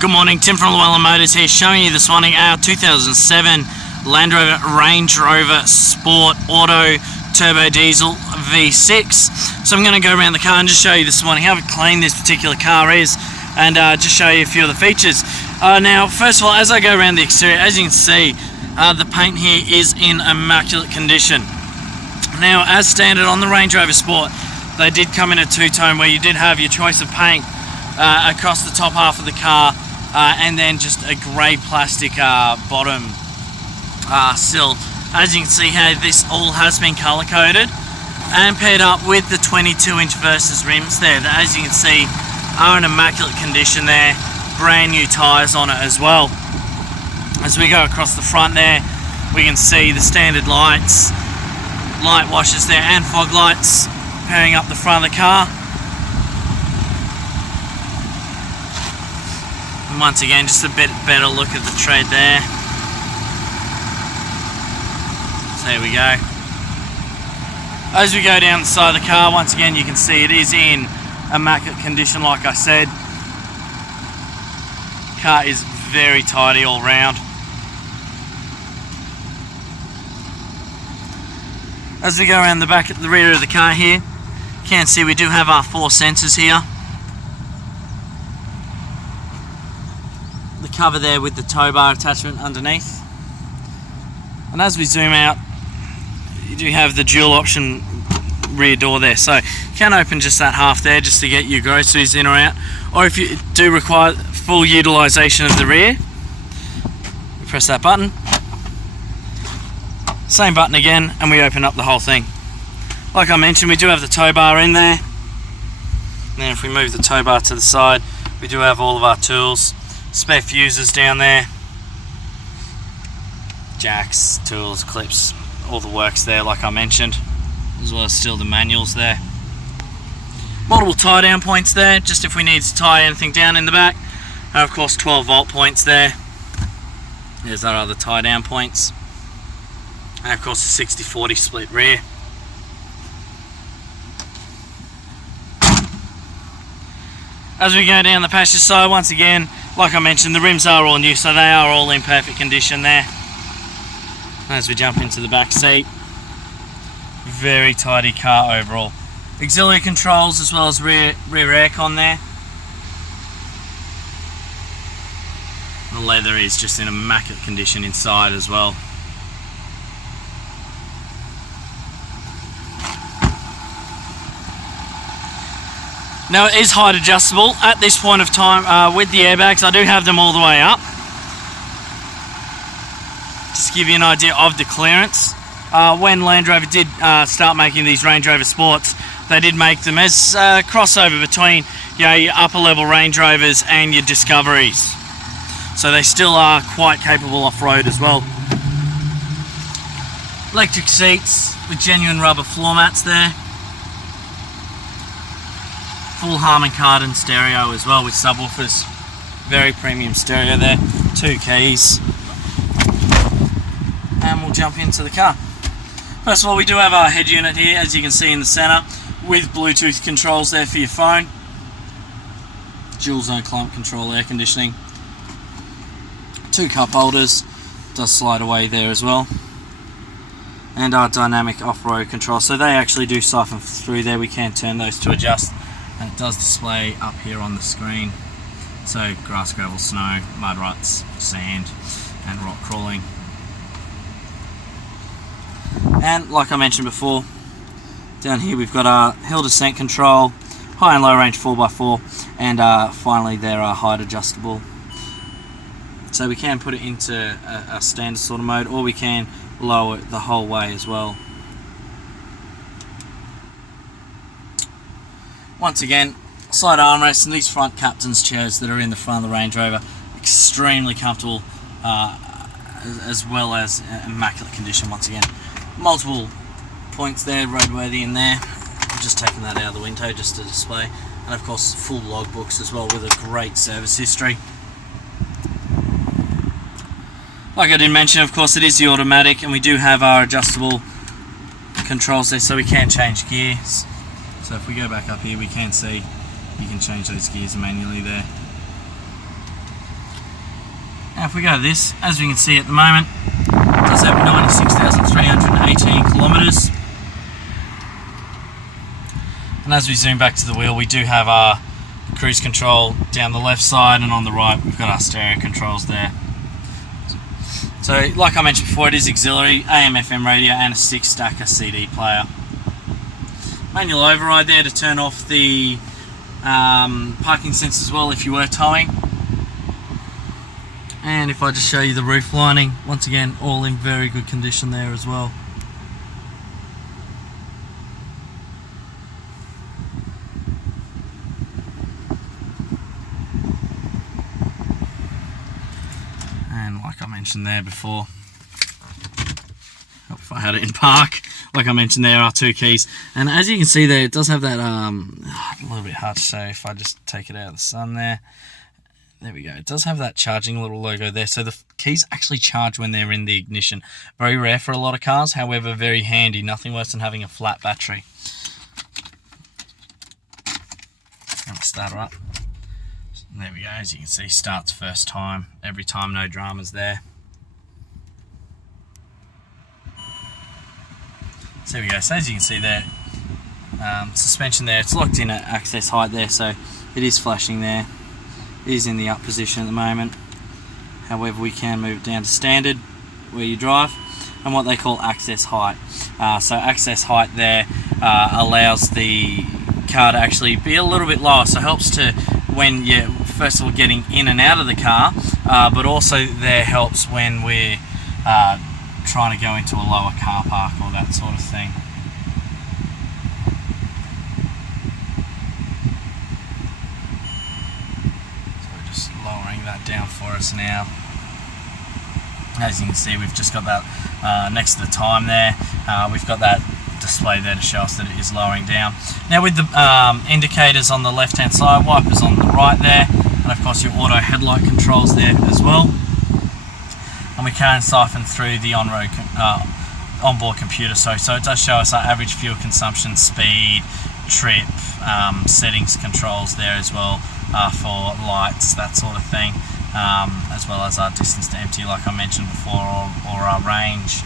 Good morning, Tim from Llewellyn Motors here, showing you this morning our 2007 Land Rover Range Rover Sport Auto Turbo Diesel V6. So I'm going to go around the car and just show you this morning how clean this particular car is, and just show you a few of the features. Now, first of all, as I go around the exterior, as you can see, the paint here is in immaculate condition. Now, as standard on the Range Rover Sport, they did come in a two-tone where you did have your choice of paint across the top half of the car, and then just a grey plastic bottom sill. As you can see how this all has been colour coded and paired up with the 22-inch Versus rims there that, as you can see, are in immaculate condition there. Brand new tyres on it as well. As we go across the front there, we can see the standard lights, light washers there, and fog lights pairing up the front of the car. And once again, just a bit better look at the tread there. So there we go. As we go down the side of the car, once again you can see it is in immaculate condition, like I said. Car is very tidy all round. As we go around the back at the rear of the car here, you can see we do have our 4 sensors here. The cover there with the tow bar attachment underneath. And as we zoom out, you do have the dual option rear door there, so you can open just that half there just to get your groceries in or out, or if you do require full utilisation of the rear, you press that button, same button again, and we open up the whole thing. Like I mentioned, we do have the tow bar in there, and then if we move the tow bar to the side, we do have all of our tools, spare fuses down there, jacks, tools, clips, all the works there like I mentioned, as well as still the manuals there. Multiple tie down points there, just if we need to tie anything down in the back, and of course 12 volt points there. There's our other tie down points, and of course a 60-40 split rear. As we go down the passenger side, once again, like I mentioned, the rims are all new, so they are all in perfect condition there. As we jump into the back seat, very tidy car overall. Auxiliary controls as well as rear aircon there. The leather is just in immaculate condition inside as well. Now, it is height adjustable at this point of time with the airbags. I do have them all the way up. Just to give you an idea of the clearance. When Land Rover did start making these Range Rover Sports, they did make them as a crossover between, you know, your upper level Range Rovers and your Discoveries. So they still are quite capable off-road as well. Electric seats with genuine rubber floor mats there. Full Harman Kardon stereo as well with subwoofers. Very premium stereo there. 2 keys. And we'll jump into the car. First of all, we do have our head unit here, as you can see in the center, with Bluetooth controls there for your phone. Dual zone climate control, air conditioning. 2 cup holders, does slide away there as well. And our dynamic off-road control. So they actually do siphon through there. We can turn those to adjust. And it does display up here on the screen. So grass, gravel, snow, mud ruts, sand, and rock crawling. And like I mentioned before, down here we've got our hill descent control, high and low range 4x4, and finally there are height adjustable. So we can put it into a standard sort of mode, or we can lower it the whole way as well. Once again, side armrests and these front captain's chairs that are in the front of the Range Rover, extremely comfortable, as well as immaculate condition once again. Multiple points there, roadworthy in there. I'm just taking that out of the window just to display. And of course full logbooks as well with a great service history. Like I did mention, of course it is the automatic, and we do have our adjustable controls there, so we can change gears. So if we go back up here, we can see you can change those gears manually there. Now if we go to this, as we can see at the moment, it does have 96,318 kilometres. And as we zoom back to the wheel, we do have our cruise control down the left side, and on the right we've got our stereo controls there. So like I mentioned before, it is auxiliary, AM FM radio and a 6-stacker CD player. Manual override there to turn off the parking sensors as well if you were towing. And if I just show you the roof lining, once again all in very good condition there as well. And like I mentioned there before, if I had it in park, like I mentioned, there are 2 keys, and as you can see there, it does have that a little bit hard to show if I just take it out of the sun there. There we go. It does have that charging little logo there, so the keys actually charge when they're in the ignition. Very rare for a lot of cars, however very handy. Nothing worse than having a flat battery. I'm gonna start her up. There we go. As you can see, starts first time every time, no dramas there. So there we go. So as you can see there, suspension there, it's locked in at access height there, so it is flashing there. It is in the up position at the moment. However, we can move it down to standard where you drive, and what they call access height. So access height there allows the car to actually be a little bit lower, so it helps to when you're first of all getting in and out of the car, but also there helps when we're trying to go into a lower car park or that sort of thing. So we're just lowering that down for us now. As you can see, we've just got that next to the time there. We've got that display there to show us that it is lowering down. Now with the indicators on the left hand side, wipers on the right there, and of course your auto headlight controls there as well. And we can siphon through the onboard computer, so it does show us our average fuel consumption, speed, trip, settings controls there as well for lights, that sort of thing, as well as our distance to empty like I mentioned before, or our range.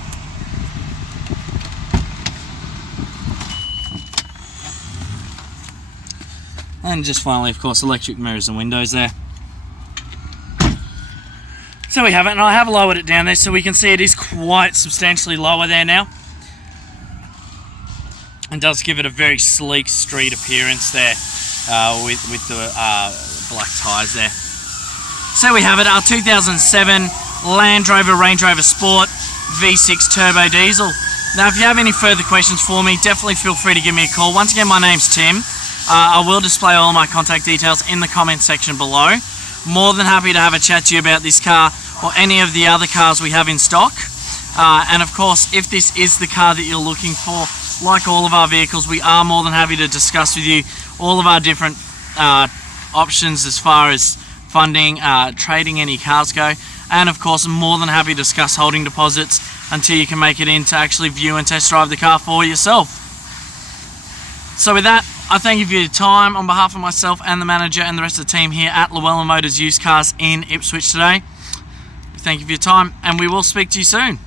And just finally, of course, electric mirrors and windows there. So we have it, and I have lowered it down there so we can see it is quite substantially lower there now. And does give it a very sleek street appearance there with the black tyres there. So we have it, our 2007 Land Rover Range Rover Sport V6 Turbo Diesel. Now if you have any further questions for me, definitely feel free to give me a call. Once again, my name's Tim. I will display all my contact details in the comment section below. More than happy to have a chat to you about this car or any of the other cars we have in stock. And of course, if this is the car that you're looking for, like all of our vehicles, we are more than happy to discuss with you all of our different options as far as funding, trading any cars go. And of course, more than happy to discuss holding deposits until you can make it in to actually view and test drive the car for yourself. So with that, I thank you for your time on behalf of myself and the manager and the rest of the team here at Llewellyn Motors Used Cars in Ipswich today. Thank you for your time, and we will speak to you soon.